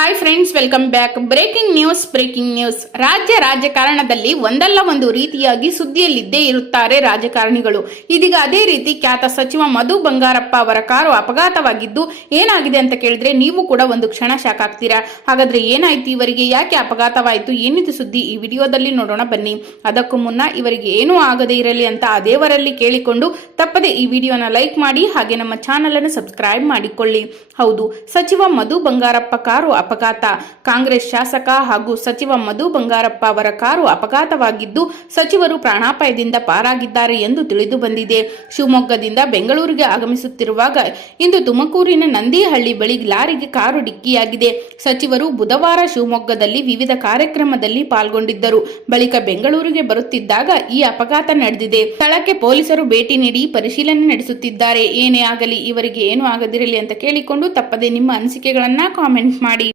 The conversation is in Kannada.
Hi friends welcome back breaking news breaking news ರಾಜ್ಯ ರಾಜಕಾರಣದಲ್ಲಿ ಒಂದಲ್ಲ ಒಂದು ರೀತಿಯಾಗಿ ಸುದ್ದಿಯಲ್ಲಿದ್ದೇ ಇರುತ್ತಾರೆ ರಾಜಕಾರಣಿಗಳು. ಇದೀಗ ಅದೇ ರೀತಿ ಖ್ಯಾತ ಸಚಿವ ಮಧು ಬಂಗಾರಪ್ಪ ಅವರ ಕಾರು ಅಪಘಾತವಾಗಿದ್ದು ಏನಾಗಿದೆ ಅಂತ ಕೇಳಿದ್ರೆ ನೀವು ಕೂಡ ಒಂದು ಕ್ಷಣ ಶಾಕ್ ಆಗ್ತೀರಾ? ಹಾಗಾದ್ರೆ ಏನಾಯ್ತು ಇವರಿಗೆ? ಯಾಕೆ ಅಪಘಾತವಾಯಿತು? ಏನಿದು ಸುದ್ದಿ? ಈ ವಿಡಿಯೋದಲ್ಲಿ ನೋಡೋಣ ಬನ್ನಿ. ಅದಕ್ಕೂ ಮುನ್ನ ಇವರಿಗೆ ಏನೂ ಆಗದೇ ಇರಲಿ ಅಂತ ಆ ದೇವರಲ್ಲಿ ಕೇಳಿಕೊಂಡು ತಪ್ಪದೆ ಈ ವಿಡಿಯೋನ ಲೈಕ್ ಮಾಡಿ ಹಾಗೆ ನಮ್ಮ ಚಾನಲ್ ಅನ್ನು ಸಬ್ಸ್ಕ್ರೈಬ್ ಮಾಡಿಕೊಳ್ಳಿ. ಹೌದು, ಸಚಿವ ಮಧು ಬಂಗಾರಪ್ಪ ಕಾರು ಅಪಘಾತ. ಕಾಂಗ್ರೆಸ್ ಶಾಸಕ ಹಾಗೂ ಸಚಿವ ಮಧು ಬಂಗಾರಪ್ಪ ಅವರ ಕಾರು ಅಪಘಾತವಾಗಿದ್ದು, ಸಚಿವರು ಪ್ರಾಣಾಪಾಯದಿಂದ ಪಾರಾಗಿದ್ದಾರೆ ಎಂದು ತಿಳಿದು ಬಂದಿದೆ. ಶಿವಮೊಗ್ಗದಿಂದ ಬೆಂಗಳೂರಿಗೆ ಆಗಮಿಸುತ್ತಿರುವಾಗ ಇಂದು ತುಮಕೂರಿನ ನಂದಿಹಳ್ಳಿ ಬಳಿ ಲಾರಿಗೆ ಕಾರು ಡಿಕ್ಕಿಯಾಗಿದೆ. ಸಚಿವರು ಬುಧವಾರ ಶಿವಮೊಗ್ಗದಲ್ಲಿ ವಿವಿಧ ಕಾರ್ಯಕ್ರಮದಲ್ಲಿ ಪಾಲ್ಗೊಂಡಿದ್ದರು. ಬಳಿಕ ಬೆಂಗಳೂರಿಗೆ ಬರುತ್ತಿದ್ದಾಗ ಈ ಅಪಘಾತ ನಡೆದಿದೆ. ಸ್ಥಳಕ್ಕೆ ಪೊಲೀಸರು ಭೇಟಿ ನೀಡಿ ಪರಿಶೀಲನೆ ನಡೆಸುತ್ತಿದ್ದಾರೆ. ಏನೇ ಆಗಲಿ, ಇವರಿಗೆ ಏನು ಆಗದಿರಲಿ ಅಂತ ಕೇಳಿಕೊಂಡು ತಪ್ಪದೆ ನಿಮ್ಮ ಅನಿಸಿಕೆಗಳನ್ನ ಕಾಮೆಂಟ್ ಮಾಡಿ.